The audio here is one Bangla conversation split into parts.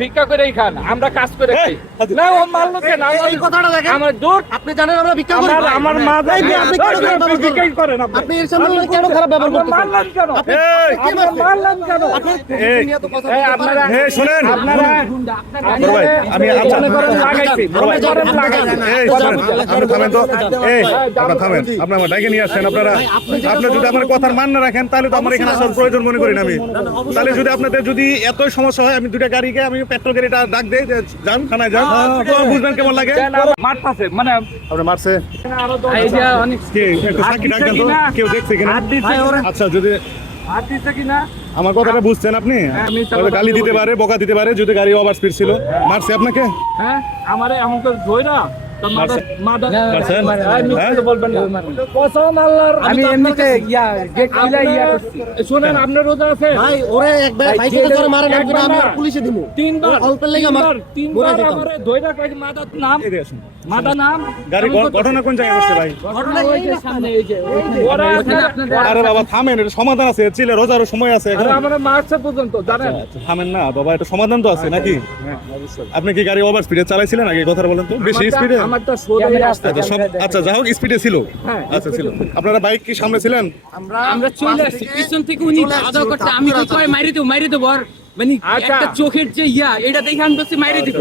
ভিক্ষা করেই খান, আমরা কাজ করে খাই। না ও মারলো কেন? এই কথাটা দেখেন, আমার দূর। আপনি জানেন আমরা ভিক্ষা করি। আমার মা আপনি কেন ভিক্ষাই করেন? আপনি এর সামনে কেন খারাপ ব্যবহার করতেছেন? মারলেন কেন? মারলেন কেন? আপনি নিয়ে তো কথা আপনারা শুনেন আপনারা আমি মনে করেন লাগাইছি, মনে করেন লাগাইছি। আপনি থামেন তো, আপনারা থামেন, আপনারা আমার ডাকে নিয়ে আসছেন। আপনারা আপনি যদি আমার কথার মান না রাখেন তাহলে তো আমার এখানে আসার প্রয়োজন মনে করি না আমি। তাহলে যদি আপনাদের যদি এতই সমস্যা হয়, আমি দুটা গাড়িকে আমি পেট্রোল গাড়িটা ডাক দেই যে যান থানায় যান, তো বুঝবেন কেমন লাগে। মারতাছে মানে আপনি মারছে আইডিয়া অনেক কে একটু সাক্ষী ডাক দেন তো, কেউ দেখছে কিনা? আচ্ছা, যদি হাত দিছে কিনা আমার কথাটা বুঝছেন আপনি, তবে গালি দিতে পারে, বকা দিতে পারে যদি গাড়ি ওভার স্পিড ছিল। মারছে আপনাকে? হ্যাঁ আমারে আমাকে ধইরা আমি এমনিতে শুনেন, আপনার রোজা আছে ভাই ওরে একবার বাইকে করে মারেন, একবার আমি পুলিশে দিমু। তিনবার অল্পের লাগা তিনবার আমারে ধইরা কই মাদার নাম মাদার নাম গাড়ি ঘটনা কোন জায়গায় বসছে ভাই? ঘটনা ওই যে সামনে এই যে ওরা আপনাদের। আরে বাবা থামেন, এটা সমাধান আছে, চিলে রোজারও সময় আছে এখন। আরে আমরা মার্চে পর্যন্ত জানেন। থামেন না বাবা, এটা সমাধান তো আছে নাকি? আপনি কি গাড়ি ওভার স্পিডে চালাইছিলেন আগে? কথা বলেন তো, বেশি স্পিডে? আমারটা সোজা রাস্তা। আচ্ছা যাই হোক, স্পিডে ছিল। আচ্ছা ছিল। আপনারা বাইক কি সামনে ছিলেন? আমরা চলে আসছি পিছন থেকে, উনি আদা করতে, আমি তো কয় মারি দেবো আর মানে একটা চোখের যে এটা দেখে আমি বলছি মাইরে দিব।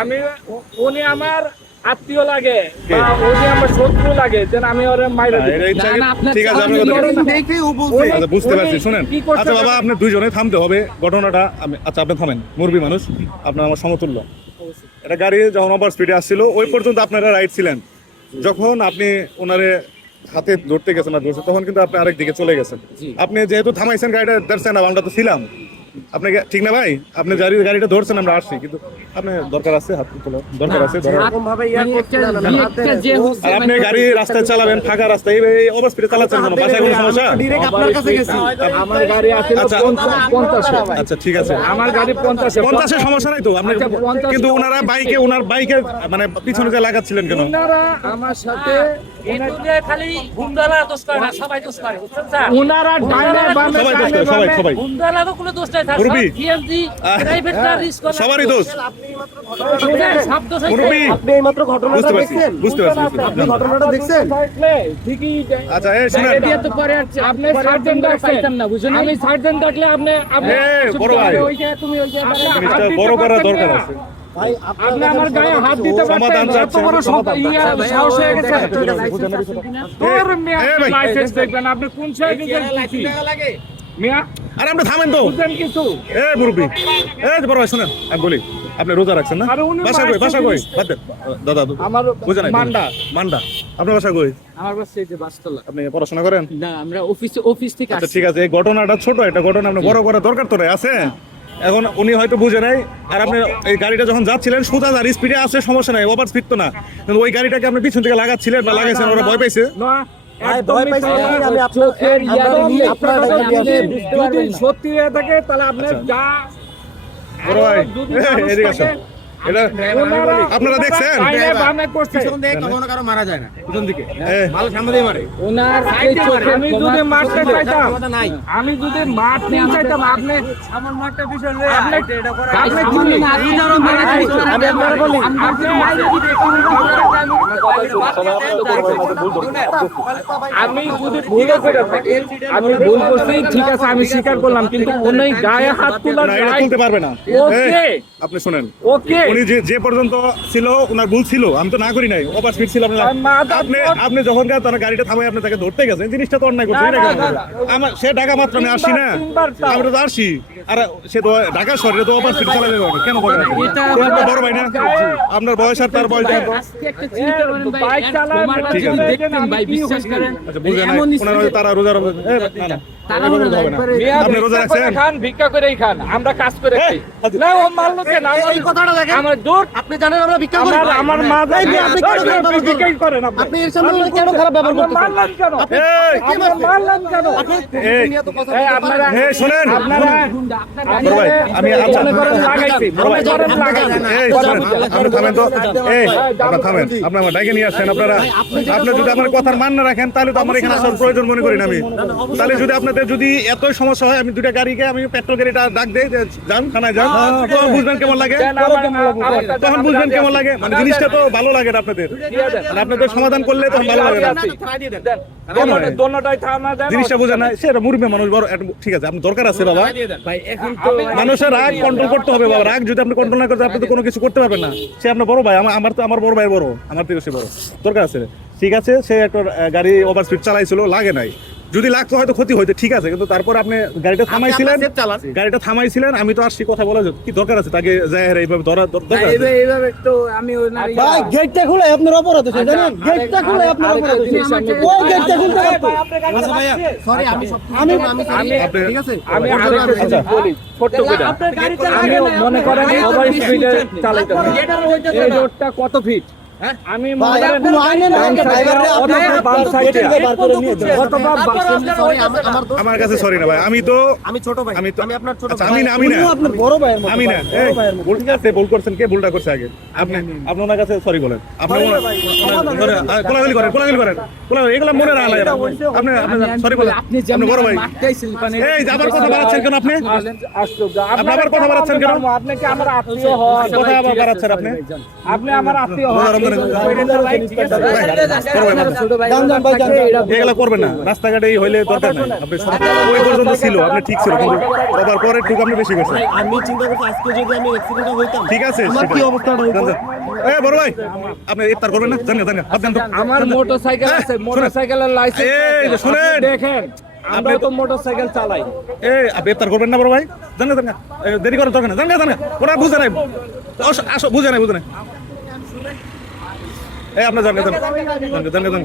আমি উনি আমার আত্মীয় লাগে বা উনি আমার শত্রু লাগে, যেন আমি ওরে মাইরে দিই। ঠিক আছে, দেখে ও বলছে। আচ্ছা বুঝতে পারছি। শুনেন, কি করছে আচ্ছা বাবা, আপনি দুইজনে থামতে হবে ঘটনাটা। আচ্ছা আপনি থামেন, মুরবি মানুষ, আপনার আমার সমতুল্য। এটা গাড়ি যখন ওভার স্পিডে আসছিল ওই পর্যন্ত আপনারা রাইট ছিলেন। যখন আপনি ওনারে হাতে ধরতে গেছেন না ধরছেন, তখন কিন্তু আপনি আরেক দিকে চলে গেছেন। আপনি যেহেতু থামাইছেন গাড়িটা, দেখছেন না, আমরা তো ছিলাম। আপনাকে ঠিক না ভাই, আপনি গাড়িটা ধরছেন, আমরা আসছি, কিন্তু আপনি দরকার আছে হাত তোলা, দরকার আছে ধরা। এরকম ভাবে ইয়া করতে না, আর আপনি গাড়ি রাস্তায় চালাবেন, ফাঁকা রাস্তায় এই ওভার স্পিডে চালাচ্ছেন কেন? বাসায় কোনো সমস্যা? ডাইরেক্ট আপনার কাছে গেছি। আমার গাড়ি আছে 50। আচ্ছা ঠিক আছে, আমার গাড়ি 50 50 সমস্যা নাই তো আপনার। কিন্তু ওনারা ওনার বাইকে মানে পিছনে যে লাগাচ্ছিলেন কেন? ওনারা আমার সাথে খালি গুন্ডালা দোষ করে না, সবাই দোষ করে, বুঝছেন স্যার? ওনারা ডাইনে বামে সবাই গুন্ডালা কোনো দোষ নাই স্যার, মুরব্বি। সিএনজি প্রাইভেট রিস্ক করে সবারই দোষ। সব দোষ হইছে। মুরব্বি, আপনি এইমাত্র ঘটনাটা বুঝতে পারছি, দেখছেন? বুঝতে পারছি। আপনি ঘটনাটা দেখছেন? ঠিকই। আচ্ছা এই শুনেন, এদিকে তো পরে আর আপনি সার্জেন্ট ডাকছেন না, বুঝুন আমি সার্জেন্ট ডাকলে আপনি বড় ভাই, ওই যে তুমি ওই যে জিনিসটা বড় করার দরকার আছে। ভাই আপনি আমার গায়ে হাত দিতে সমাধান পারতেন, এত বড় সাহস হয়ে গেছে। তোর লাইসেন্স দেখবেন আপনি কোন সাইডে মিয়া? আরে আপনি থামেন তো, বুঝেন কিছু? মুরব্বি, বড় ভাই শুনেন, আমি বলি, আপনি রোজা রাখছেন না? আরে উনি বাসা কই? বাদ দেন। দাদা আমার বুঝেন নাই? মান্ডা। আপনার বাসা কই? আমার কাছে এই যে বাসতলা। আপনি পড়াশোনা করেন? না, আমরা অফিস থেকে আচ্ছা আসছি। ঠিক আছে, এই ঘটনাটা ছোট একটা ঘটনা, আপনি বড় করার দরকার তো নাই আছে। এখন উনি হয়তো বুঝে নাই, আর আপনি এই গাড়িটা যখন যাচ্ছিলেন সোজা আর স্পিডে আছে, সমস্যা নাই, ওভার স্পিড তো না, কিন্তু ওই গাড়িটাকে আপনি পিছন থেকে লাগাচ্ছিলেন বা লাগাইছেন, ওরা ভয় পাইছে। না ভাই ভয় পাইছি না, আমি যদি সত্যি হয়ে থাকে তাহলে আপনি যা বড় ভাই, এদিকে আসেন। এটা আপনারা দেখছেন? কখনো কারো মারা যায় না পিছন দিকে, এই, ভালো সামনে দিয়ে মারে। ওনার আমি যদি মারতে চাইতাম, আমি যদি মারতে চাইতাম, আপনি আমার মাঠটা পিছনে আপনি এটা করা আপনি আমি খুনি। আমি আপনারা বলি, আমি যদি ভুল করে থাকি, আমি ভুল করছি, ঠিক আছে আমি স্বীকার করলাম, কিন্তু উনি গায়ে হাত তোলার না, এটা তুলতে পারবে না। ওকে এই, আপনি শুনেন, ওকে উনি যে পর্যন্ত ছিল ওনার ভুল ছিল, আমি তো না করি নাই, ওভার স্পিড ছিল আপনি যখন তার গাড়িটা থামাই আপনি তাকে ধরতে গেছেন, জিনিসটা তো অন্যায় করছে। আমার সে ঢাকা মাত্র আমি আসছি না, আমি তো আসছি, আর সে তো ঢাকা শহরে তো ওভার স্পিড চালাবে কেন বলেন? বড় ভাই না, আপনার বয়স আর তার বয়স আজকে একটা চিন্তা করেন ভাই, বাইক চালান, তোমার কাছে ঠিক আছে। যদি দেখতেন ভাই, বিশ্বাস করেন আচ্ছা বুঝে নাই, এমন ওনারা স্পিডে- তারা রোজা হবে না, তারা এভাবে হবে না। মিয়া আপনি রোজা ভিক্ষা করে রাখছেন? খান, ভিক্ষা করেই খান, আমরা কাজ করে খাই। না ও মারলো কেন? এই কথাটা দেখেন, আমার দূর আপনি জানেন আমরা ভিক্ষা করি আমার মা এই যে আপনি কেন খারাপ ব্যবহার ভিক্ষাই করেন করতেছেন? আপনি এর সামনে কেন খারাপ ব্যবহার করতেছেন? মারলেন কেন আপনি এই, কে মারছে? মারলেন কেন আপনি এই, নিয়ে তো কথা এই বলতে আপনারা পারেন। এই শোনেন আপনারা বড় ভাই আমি আচ্ছা মনে করেন লাগাইছি মনে করেন লাগাইছি এই শোনেন, আপনি থামেন তো এই আপনারা থামেন আপনি আমার ডাইকে নিয়ে আসছেন আপনারা আপনি যদি আমার কথার মান না রাখেন তাহলে তো আমার এখানে আসার প্রয়োজন মনে করি না আমি তাহলে যদি আপনাদের যদি এতই সমস্যা হয় আমি দুইটা গাড়িকে আমি পেট্রোল গাড়িটা ডাক দেই যে যান থানায় যান তখন বুঝবেন কেমন লাগে তখন বুঝবেন কেমন লাগে মানে জিনিসটা তো ভালো লাগে না আপনাদের মানে আপনাদের সমাধান করলে তখন ভালো লাগে না দোনোটাই থানা দেন জিনিসটা বোঝেন না সে মুরব্বী মানুষ বড় ঠিক আছে আপনি দরকার আছে বাবা ভাই এখন তো মানুষের রাগ কন্ট্রোল করতে হবে বাবা রাগ যদি আপনি কন্ট্রোল না করতে আপনি তো কোনো কিছু করতে পারবেন না সে আপনার বড় ভাই আমার তো আমার বড় ভাই বড় আমার থেকে সে বড় দরকার আছে ঠিক আছে সে একটা গাড়ি ওভার স্পিড চালাইছিল লাগে নাই যদি লাগতো হয়তো ক্ষতি হইতো ঠিক আছে কিন্তু তারপর আপনি গাড়িটা থামাইছিলেন গাড়িটা থামাইছিলেন আমি তো আসছি কথা বলা কি দরকার আছে তাকে যায় এইভাবে ধরা দরকার আছে? এইভাবে তো আমি ওনার ভাই গেটটা খুলে আপনার অপরাধ হয়েছে জানেন গেটটা খুলে আপনার অপরাধ হয়েছে ওই গেটটা খুলতে পারতো আচ্ছা ভাইয়া সরি আমি সব আমি আপনি- ঠিক আছে আমি আরেকটা জিনিস বলি ছোট্ট করে আপনার গাড়িটা আমি লাগে না মনে করেন এই তো ওভার বেশি স্পিডে আপনি। চালাইতে এটার হইতেছে এই না। রোডটা কত ফিট হ্যাঁ? আমি ভাই, মনে করেন কোনো আইনে না, ডান সাইডে ড্রাইভাররে অথবা আপনি বাম হাত সাইডে থেকে বার করে নিয়ে যান। অথবা বাম সরি আমার তো আমার কাছে সরি না ভাই আমি তো আমি ছোট ভাই আমি তো আমি আপনার ছোট আচ্ছা, ভাই আমি না উনিও আপনার বড় ভাইয়ের মতো আমি না ভাই, বড় ভাইয়ের মতো। ভুল আছে ভুল করছেন কে ভুলটা করছে আগে আপনি আপনি ওনার কাছে সরি বলেন আপনি কোলাগুলি করেন কোলাগুলি এগুলো মনে রাখা আপনি আপনি সরি বলেন আপনি আপনি বড় ভাই মারতেইছিলেন মানে এই যাবার কথা বাড়াচ্ছেন কেন আপনি আশ্চর্য আপনি আবার কথা বাড়াচ্ছেন কেন? আপনি কি আমার আত্মীয় হন কথা আবার বাড়াচ্ছেন আপনি আপনি আমার আত্মীয় হন বড় ভাই, ছোট ভাই যান, যান ভাই, যান, যান। এগুলো করবেন না রাস্তাঘাটে এই হইলে দরকার নাই আপনি ওই পর্যন্ত ছিল আপনি ঠিক ছিল কিন্তু আবার পরে ঠিক আপনি বেশি করছেন আমি চিন্তা করছি আজকে যদি আমি অ্যাক্সিডেন্ট হইতাম ঠিক আছে আমার কি সেটাই। অবস্থাটা হইতো যান, যান। এই বড় ভাই আপনি ইফতার করবেন না জানেন জানেন হাত দেন তো আমার মোটরসাইকেল আছে মোটরসাইকেলের লাইসেন্স এই যে শুনেন। দেখেন আমরা তো মোটরসাইকেল চালাই এই আপনি ইফতার করবেন না বড় ভাই জানেন জানেন দেরি করার দরকার না জানেন জানেন ওরা বুঝে নাই আসো বুঝে নাই এই আপনার জানেন জানেন জানেন